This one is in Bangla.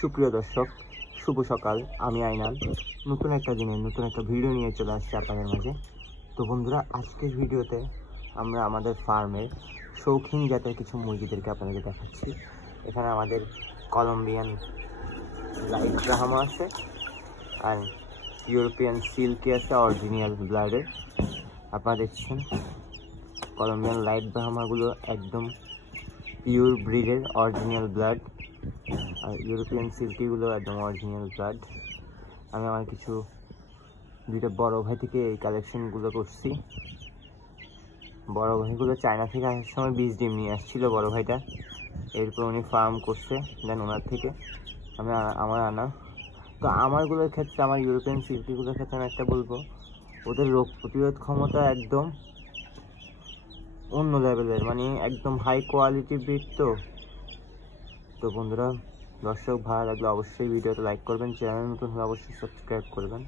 সুপ্রিয় দর্শক, শুভ সকাল। আমি আইনাল নতুন একটা দিনে নতুন একটা ভিডিও নিয়ে চলে আসছি আপনাদের মাঝে। তো বন্ধুরা, আজকের ভিডিওতে আমরা আমাদের ফার্মের শৌখিন জাতের কিছু মুরগিদেরকে আপনাদেরকে দেখাচ্ছি। এখানে আমাদের কলম্বিয়ান লাইট ব্রাহ্মা আছে আর ইউরোপিয়ান সিল্কি আছে অরিজিনাল ব্লাডের। আপনারা দেখছেন কলম্বিয়ান লাইট ব্রাহ্মাগুলো একদম পিওর ব্রিডের অরিজিনাল ব্লাড, আর ইউরোপিয়ান সিল্কিগুলো একদম অরিজিনাল ব্লাড। আমি আমার দুইটা বড় ভাই থেকে এই কালেকশনগুলো করছি। বড় ভাইগুলো চায়না থেকে আসার সময় 20 ডিম নিয়ে আসছিল বড় ভাইটা, এরপর উনি ফার্ম করছে, দেন ওনার থেকে আমার আনা। তো আমারগুলোর ক্ষেত্রে, আমার ইউরোপিয়ান সিল্কিগুলোর ক্ষেত্রে আমি একটা বলবো, ওদের রোগ প্রতিরোধ ক্ষমতা একদম অন্য লেভেলের, মানে একদম হাই কোয়ালিটি ব্রিড। তো বন্ধুরা, দর্শক ভালো লাগলে অবশ্যই ভিডিওতে লাইক করবেন, চ্যানেল নতুন হলে অবশ্যই সাবস্ক্রাইব করবেন।